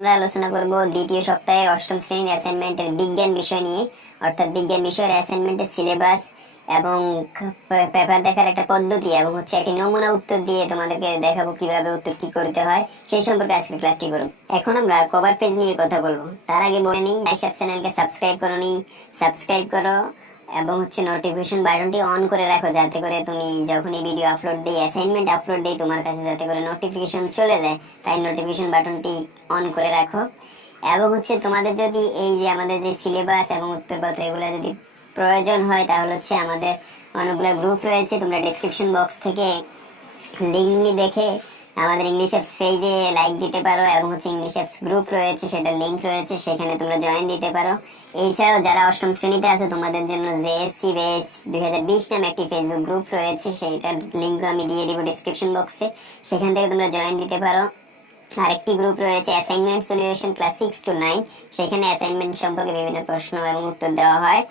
আমরা আলোচনা করব দ্বিতীয় সপ্তাহের অষ্টম শ্রেণীর অ্যাসাইনমেন্টের বিজ্ঞান বিষয় নিয়ে। অর্থাৎ বিজ্ঞান বিষয়ের অ্যাসাইনমেন্টের সিলেবাস এবং পেপার দেখার একটা পদ্ধতি এবং একটি নমুনা উত্তর দিয়ে তোমাদেরকে দেখাবো কিভাবে উত্তরটি করতে হয়, সেই সম্পর্কে আজকের ক্লাসটি করব। এখন আমরা কভার পেজ নিয়ে কথা বলবো। তার আগে বলে নিই, আইসাব চ্যানেলকে সাবস্ক্রাইব করোনি, সাবস্ক্রাইব করো এবং নোটিফিকেশন বাটনটি অন করে রাখো, যাতে করে তুমি যখন এই ভিডিও আপলোড দিই, অ্যাসাইনমেন্ট আপলোড দিই, তোমার কাছে যাতে করে নোটিফিকেশন চলে যায়। তাই নোটিফিকেশন বাটনটি অন করে রাখো। এবং তোমাদের যদি এই যে আমাদের যে সিলেবাস এবং উত্তরপত্র এগুলো যদি প্রয়োজন হয়, তাহলে আমাদের অনেকগুলো গ্রুপ রয়েছে। তোমরা ডেসক্রিপশন বক্স থেকে লিঙ্ক দেখে আমাদের ইংলিশ অ্যাপস পেজে লাইক দিতে পারো এবং ইংলিশ অ্যাপস গ্রুপ রয়েছে, সেটা লিঙ্ক রয়েছে, সেখানে তোমরা জয়েন দিতে পারো। এছাড়াও যারা অষ্টম শ্রেণীতে আছে, তোমাদের জন্য জেএসসি বেস 2020 নামে একটি ফেসবুক গ্রুপ রয়েছে, সেইটার লিঙ্ক আমি দিয়ে দিব ডেসক্রিপশন বক্সে, সেখান থেকে তোমরা জয়েন দিতে পারো। আরেকটি গ্রুপ রয়েছে অ্যাসাইনমেন্ট সলিউশন ক্লাস 6 to 9, সেখানে অ্যাসাইনমেন্ট সম্পর্কে বিভিন্ন প্রশ্ন এবং উত্তর দেওয়া হয়।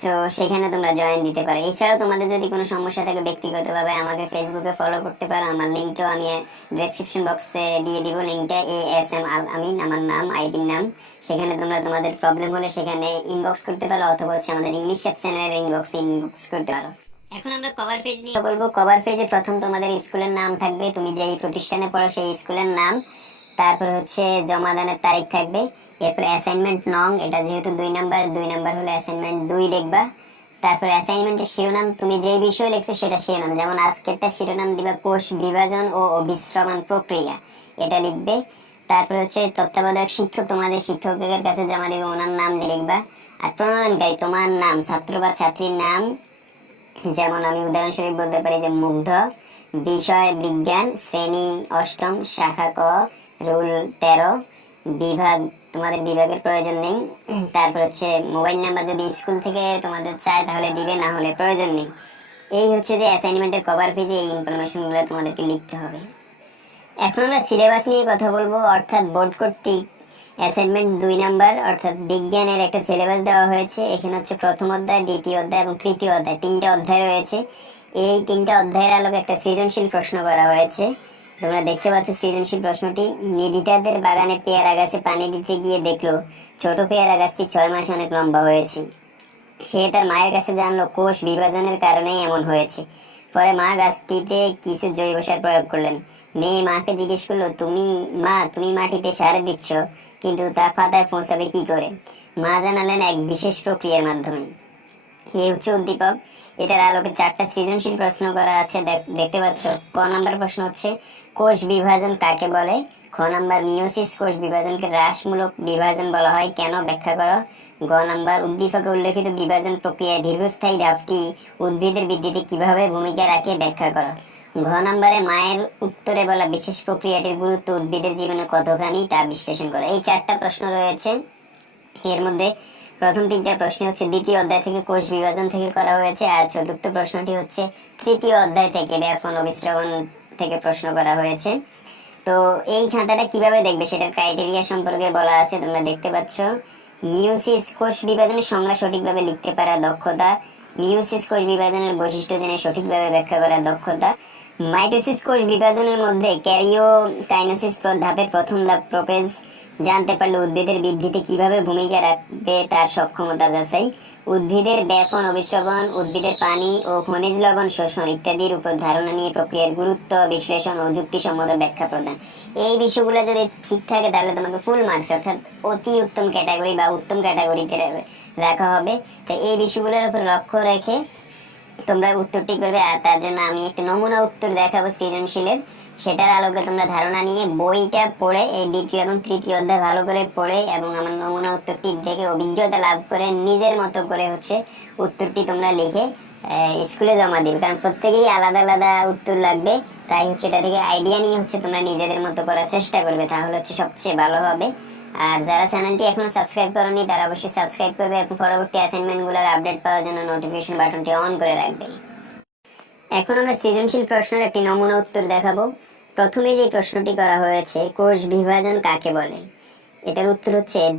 সো সেখানে তোমরা জয়েন দিতে পারো। এছাড়াও তোমাদের যদি কোনো সমস্যা থাকে, ব্যক্তিগতভাবে আমাকে ফেসবুকে ফলো করতে পারো। আমার লিঙ্কটাও আমি ডেসক্রিপশন বক্সে দিয়ে দিব। লিঙ্কটা ASM আল আমিন, আমার নাম, আইডির নাম। সেখানে তোমরা তোমাদের প্রবলেম হলে সেখানে ইনবক্স করতে পারো, অথবা আমাদের ইংলিশ অ্যাপ চ্যানেলের ইনবক্স করতে পারো। এখন আমরা কভার পেজ নিয়ে বলবো। কভার পেজে প্রথম তোমাদের স্কুলের নাম থাকবে, তুমি যেই প্রতিষ্ঠানে পড়ো সেই স্কুলের নাম। তারপর জমা দানের তারিখ থাকবে। এরপর অ্যাসাইনমেন্ট নং, এটা যেহেতু 2 নাম্বার হলে অ্যাসাইনমেন্ট 2 লিখবা। তারপর অ্যাসাইনমেন্টের শিরোনাম, তুমি যেই বিষয় লিখছো সেটা শিরোনাম। যেমন আজকেরটা শিরোনাম দিবা কোষ বিভাজন ও অভিস্রবণ প্রক্রিয়া, এটা লিখবে। তারপর তত্ত্বাবধায়ক শিক্ষক, তোমাদের শিক্ষকের কাছে জমা দিবে, ওনার নাম লিখবা। আর প্রণয়নকারী, তোমার নাম, ছাত্র বা ছাত্রীর নাম। যেমন আমি উদাহরণস্বরূপ বলতে পারি যে মুগ্ধ, বিষয় বিজ্ঞান, শ্রেণী অষ্টম, শাখা ক, রুল 13, বিভাগ তোমাদের বিভাগের প্রয়োজন নেই। তারপর মোবাইল নাম্বার যদি স্কুল থেকে তোমাদের চায় তাহলে দিবে, না হলে প্রয়োজন নেই। এই যে অ্যাসাইনমেন্টের কভার পেজে এই ইনফরমেশনগুলো তোমাদেরকে লিখতে হবে। এখন আমরা সিলেবাস নিয়ে কথা বলবো। অর্থাৎ বোর্ড কর্তৃক অ্যাসাইনমেন্ট 2 নাম্বার অর্থাৎ বিজ্ঞানের একটা সিলেবাস দেওয়া হয়েছে। এখানে প্রথম অধ্যায়, দ্বিতীয় অধ্যায় এবং তৃতীয় অধ্যায়, 3টা অধ্যায় রয়েছে। এই 3টা অধ্যায়ের আলোকে একটা সৃজনশীল প্রশ্ন করা হয়েছে। তোমরা দেখতে পাচ্ছ সৃজনশীল প্রশ্নটি। নিধিতাদের বাগানে পেয়ারা গাছে পানি দিতে গিয়ে দেখলো ছোট পেয়ারা গাছটি 6 মাস অনেক লম্বা হয়েছে। সে তার মায়ের কাছে জানলো কোষ বিভাজনের কারণেই এমন হয়েছে। পরে মা গাছটিতে কিছু জৈব সার প্রয়োগ করলেন। মেয়ে মাকে জিজ্ঞেস করলো, তুমি মাটিতে সার দিচ্ছ, কিন্তু তা পাতায় পৌঁছাবে কি করে? মা জানালেন, এক বিশেষ প্রক্রিয়ার মাধ্যমে। এই উদ্দীপক। এটার আলোকে 4টা সৃজনশীল প্রশ্ন করা আছে, দেখতে পাচ্ছ। ক নাম্বার প্রশ্ন কোষ বিভাজন কাকে বলে? খ নাম্বার, মিওসিস কোষ বিভাজনকে হ্রাসমূলক বিভাজন বলা হয়, কেন? ব্যাখ্যা করো। গ নাম্বার, উদ্দীপকে উল্লেখিত বিভাজন প্রক্রিয়ায় দীর্ঘস্থায়ী ধাপটি উদ্ভিদের বৃদ্ধিতে কিভাবে ভূমিকা রাখে, ব্যাখ্যা করো। ঘ নাম্বারে, মায়ের উত্তরে বলা বিশেষ প্রক্রিয়াটির গুরুত্ব উদ্ভিদের জীবনে কতখানি তা বিশ্লেষণ করো। এই 4টা প্রশ্ন রয়েছে। এর মধ্যে প্রথম 3টা প্রশ্ন দ্বিতীয় অধ্যায় থেকে কোষ বিভাজন থেকে করা হয়েছে, আর চতুর্থ প্রশ্নটি তৃতীয় অধ্যায় থেকে ব্যাপন অভিস্রবণ থেকে প্রশ্ন করা হয়েছে। তো এই খাতাটা কিভাবে দেখবে সেটার ক্রাইটেরিয়া সম্পর্কে বলা আছে, তোমরা দেখতে পাচ্ছ। মিওসিস কোষ বিভাজনের সংজ্ঞা সঠিকভাবে লিখতে পারা দক্ষতা। মিওসিস কোষ বিভাজনের বৈশিষ্ট্য জেনে সঠিকভাবে ব্যাখ্যা করার দক্ষতা। মাইটোসিস কোষ বিভাজনের মধ্যে ক্যারিওকাইনেসিস ধাপের প্রথম ধাপ প্রোপেজ জানতে পারলে উদ্ভিদের বৃদ্ধিতে কিভাবে ভূমিকা রাখবে তার সক্ষমতা যাচাই। উদ্ভিদের ব্যাপন অভিস্রবণ, উদ্ভিদের পানি ও খনিজ লবণ শোষণ ইত্যাদির উপর ধারণা নিয়ে প্রক্রিয়ার গুরুত্ব বিশ্লেষণ ও যুক্তিসম্মত ব্যাখ্যা প্রদান। এই বিষয়গুলো যদি ঠিক থাকে তাহলে তোমাকে ফুল মার্কস অর্থাৎ অতি উত্তম ক্যাটাগরি বা উত্তম ক্যাটাগরিতে রাখা হবে। তো এই বিষয়গুলোর উপর লক্ষ্য রেখে তোমরা উত্তরটি করবে। আর তার জন্য আমি একটা নমুনা উত্তর দেখাবো সৃজনশীলের, সেটার আলোকে তোমরা ধারণা নিয়ে বইটা পড়ে এই দ্বিতীয় এবং তৃতীয় অধ্যায় ভালো করে পড়ে এবং আমার নমুনা উত্তরটি দেখে অভিজ্ঞতা লাভ করে নিজের মতো করে উত্তরটি তোমরা লিখে স্কুলে জমা দিবে। কারণ প্রত্যেকেই আলাদা আলাদা উত্তর লাগবে, তাই এটা থেকে আইডিয়া নিয়ে তোমরা নিজেদের মতো করার চেষ্টা করবে, তাহলে সবচেয়ে ভালো হবে। আর যারা চ্যানেলটি এখনো সাবস্ক্রাইব করনি তারা অবশ্যই সাবস্ক্রাইব করবে এবং পরবর্তী অ্যাসাইনমেন্টগুলোর আপডেট পাওয়ার জন্য নোটিফিকেশন বাটনটি অন করে রাখবে। এখন আমরা সৃজনশীল প্রশ্নের একটি নমুনা উত্তর দেখাবো। প্রথমে যে প্রশ্নটি করা হয়েছে, কোষ বিভাজন কাকে বলে? এটার উত্তর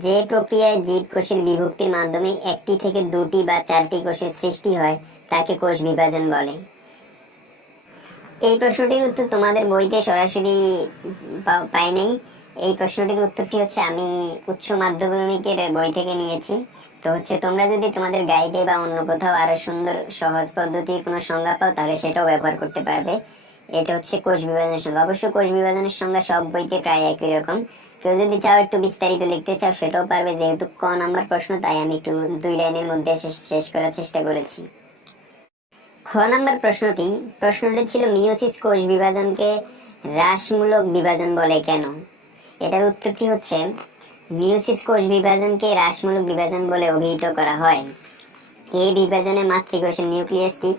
যে প্রক্রিয়ায় জীবকোষের বিভক্তির মাধ্যমে একটি থেকে 2টি বা 4টি কোষের সৃষ্টি হয় তাকে কোষ বিভাজন বলে। এই প্রশ্নটির উত্তর তোমাদের বইতে সরাসরি পাইনি, এই প্রশ্নটির উত্তরটি হচ্ছে আমি উচ্চ মাধ্যমিকের বই থেকে নিয়েছি। তো হচ্ছে তোমরা যদি তোমাদের গাইডে বা অন্য কোথাও আরো সুন্দর সহজ পদ্ধতির কোনো সংজ্ঞা পাও তাহলে সেটাও ব্যবহার করতে পারবে। এটা হচ্ছে কোষ বিভাজনের সংজ্ঞা। অবশ্য কোষ বিভাজনের সংজ্ঞা সব বইতে প্রায় একই রকম। কেউ যদি চাও একটু বিস্তারিত লিখতে চাও সেটাও পারবে, যেহেতু ক নাম্বার প্রশ্ন তাই আমি একটু 2 লাইনের মধ্যে শেষ করার চেষ্টা করেছি। খ নাম্বার প্রশ্নটি ছিল মিয়োসিস কোষ বিভাজনকে হ্রাসমূলক বিভাজন বলে কেন। এটার উত্তরটি হচ্ছে মিয়োসিস কোষ বিভাজনকে হ্রাসমূলক বিভাজন বলে অভিহিত করা হয়। এই বিভাজনে মাতৃকোষের নিউক্লিয়াসটি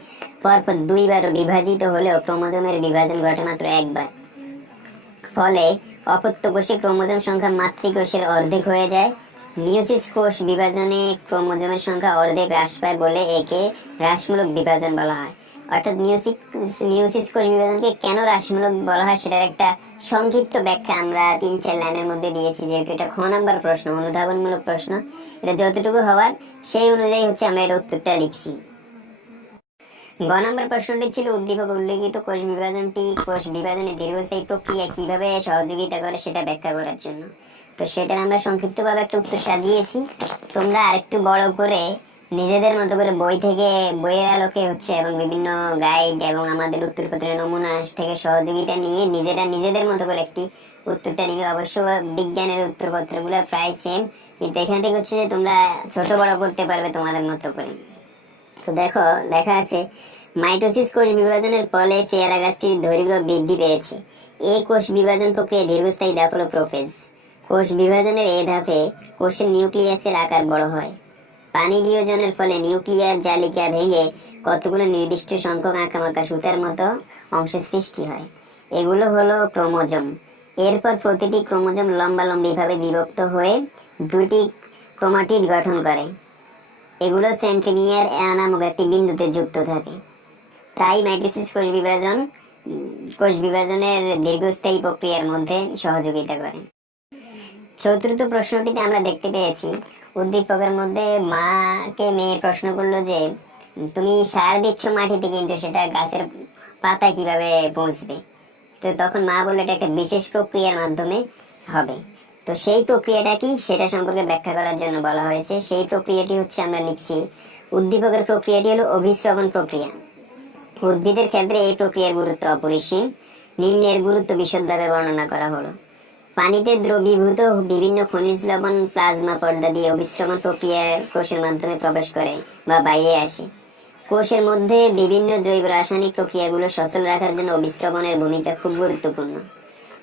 পরপর 2 বার বিভাজিত হলেও ক্রোমোজোমের বিভাজন ঘটে মাত্র 1 বার। ফলে অপত্য কোষে ক্রোমোজোম সংখ্যা মাতৃকোষের অর্ধেক হয়ে যায়। মিয়োসিস কোষ বিভাজনে ক্রোমোজোমের সংখ্যা অর্ধেক হ্রাস পায় বলে একে হ্রাসমূলক বিভাজন বলা হয়। অর্থাৎ মিয়োসিস কোষ বিভাজনকে কেন হ্রাসমূলক বলা হয় সেটার একটা সংক্ষিপ্ত ব্যাখ্যা আমরা 3-4 লাইনের মধ্যে দিয়েছি। যেহেতু এটা খ নাম্বার প্রশ্ন, অনুধাবনমূলক প্রশ্ন, এটা যতটুকু হওয়ার সেই অনুযায়ী হচ্ছে আমরা এটা উত্তরটা লিখছি। গ নম্বর প্রশ্নটি ছিল উদ্দীপক উল্লেখিত কোষ বিভাজনটি কোষ বিভাজনের দীর্ঘস্থায়ী প্রক্রিয়া কিভাবে সহযোগিতা করে সেটা ব্যাখ্যা করার জন্য। তো সেটার আমরা সংক্ষিপ্তভাবে একটা উত্তর সাজিয়েছি। তোমরা আরেকটু বড় করে নিজেদের মতো করে বই থেকে, বইয়ের আলোকে হচ্ছে এবং বিভিন্ন গাইড এবং আমাদের উত্তরপত্রের নমুনা থেকে সহযোগিতা নিয়ে নিজেদের মতো করে একটি উত্তরটা নিয়ে, অবশ্য বিজ্ঞানের উত্তরপত্রগুলো প্রায় সেম, কিন্তু এখান থেকে হচ্ছে যে তোমরা ছোট বড় করতে পারবে তোমাদের মতো করে। তো দেখো লেখা আছে মাইটোসিস কোষ বিভাজনের ফলে পেয়ারা গাছটির দৈর্ঘ্য বৃদ্ধি পেয়েছে। এই কোষ বিভাজন প্রক্রিয়া দীর্ঘস্থায়ী ধাপ হলো প্রোফেজ। কোষ বিভাজনের এই ধাপে কোষের নিউক্লিয়াসের আকার বড় হয়। পানি বিয়োজনের ফলে নিউক্লিয়ার জালিকা ভেঙে কতগুলো নির্দিষ্ট সংখ্যক আঁকামাকা সুতার মতো অংশের সৃষ্টি হয়। এগুলো হলো ক্রোমোজোম। এরপর প্রতিটি ক্রোমোজোম লম্বালম্বিভাবে বিভক্ত হয়ে 2টি ক্রোমাটিড গঠন করে। এগুলো সেন্ট্রোমিয়ার নামক একটি বিন্দুতে যুক্ত থাকে। তাই মাইটোসিস কোষ বিভাজনের দীর্ঘস্থায়ী প্রক্রিয়ার মধ্যে সহযোগিতা করে। চতুর্থ প্রশ্নটিতে আমরা দেখতে পেয়েছি উদ্দীপকের মধ্যে মাকে মেয়ে প্রশ্ন করলো যে তুমি সার দিচ্ছ মাটিতে, কিন্তু সেটা গাছের পাতায় কিভাবে পৌঁছবে। তো তখন মা বললো এটা একটা বিশেষ প্রক্রিয়ার মাধ্যমে হবে। তো সেই প্রক্রিয়াটা কি সেটা সম্পর্কে ব্যাখ্যা করার জন্য বলা হয়েছে। সেই প্রক্রিয়াটি হচ্ছে আমরা লিখছি উদ্দীপকের প্রক্রিয়াটি হলো অভিস্রবণ প্রক্রিয়া। উদ্ভিদের ক্ষেত্রে এই প্রক্রিয়ার গুরুত্ব অপরিসীম। নিম্নের গুরুত্ব বিশদভাবে বর্ণনা করা হলো। পানিতে দ্রবীভূত বিভিন্ন খনিজ লবণ প্লাজমা পর্দা দিয়ে অভিস্রবণ প্রক্রিয়া কোষের মাধ্যমে প্রবেশ করে বা বাইরে আসে। কোষের মধ্যে বিভিন্ন জৈব রাসায়নিক প্রক্রিয়াগুলো সচল রাখার জন্য অভিস্রবণের ভূমিকা খুব গুরুত্বপূর্ণ।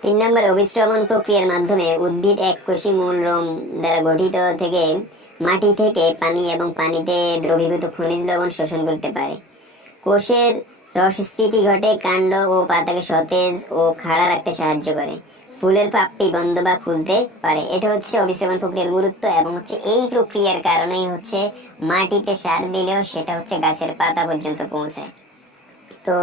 3 নম্বর, অভিস্রবণ প্রক্রিয়ার মাধ্যমে উদ্ভিদ এককোষী মূল রোম দ্বারা গঠিত থেকে মাটি থেকে পানি এবং পানিতে দ্রবীভূত খনিজ লবণ শোষণ করতে পারে। কোষের রসস্ফীতি ঘটে, কাণ্ড ও পাতাকে সতেজ ও খাড়া রাখতে সাহায্য করে। ফুলের পাপড়ি বন্ধ বা খুলতে পারে। এটা হচ্ছে অভিস্রবণ প্রক্রিয়ার গুরুত্ব, এবং হচ্ছে এই প্রক্রিয়ার কারণেই হচ্ছে মাটিতে সার দিলেও সেটা হচ্ছে গাছের পাতা পর্যন্ত পৌঁছায়। তো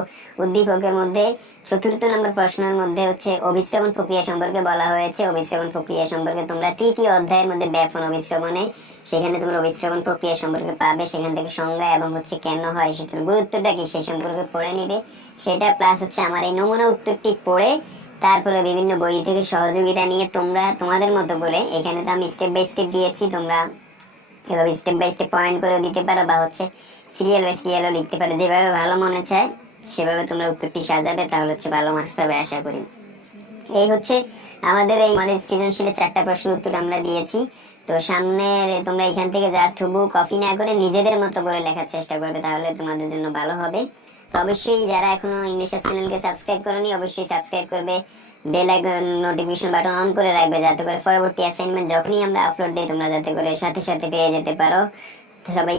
উদ্দীপকের মধ্যে 4th নম্বর প্রশ্নের মধ্যে হচ্ছে অভিস্রবণ প্রক্রিয়া সম্পর্কে বলা হয়েছে। অভিস্রবণ প্রক্রিয়া সম্পর্কে তোমরা 3য় অধ্যায়ের মধ্যে ব্যাপন অভিস্রবণে, সেখানে তোমরা অভিস্রবণ প্রক্রিয়া সম্পর্কে পাবে। সেখান থেকে সংজ্ঞা এবং হচ্ছে কেন হয় সেটার গুরুত্বটা কি সে সম্পর্কে পড়ে নিবে সেটা, প্লাস হচ্ছে আমার এই নমুনা উত্তরটি পড়ে তারপরে বিভিন্ন বই থেকে সহযোগিতা নিয়ে তোমরা তোমাদের মতো করে, এখানে তো আমি স্টেপ বাই স্টেপ দিয়েছি, তোমরা এভাবে স্টেপ বাই স্টেপ পয়েন্ট করে দিতে পারো বা হচ্ছে সিরিয়াল বাই সিরিয়ালও লিখতে পারো। যেভাবে ভালো মনে চায় সেভাবে তোমরা উত্তরটি সাজাবে, তাহলে হচ্ছে ভালো মার্কস পাবে আশা করি। এই হচ্ছে আমাদের সৃজনশীলের 4টা প্রশ্নের উত্তর আমরা দিয়েছি। তো সামনে তোমরা এখান থেকে জাস্ট হুবহু কপি না করে নিজেদের মতো করে লেখার চেষ্টা করবে, তাহলে তোমাদের জন্য ভালো হবে। তো অবশ্যই যারা এখনো ইংলিশ চ্যানেলকে সাবস্ক্রাইব করোনি অবশ্যই সাবস্ক্রাইব করবে, bell icon notification button on করে রাখবে, যাতে করে পরবর্তী অ্যাসাইনমেন্ট যখনই আমরা আপলোড দিই তোমরা যাতে করে সাথে সাথে পেয়ে যেতে পারো। তো সবাই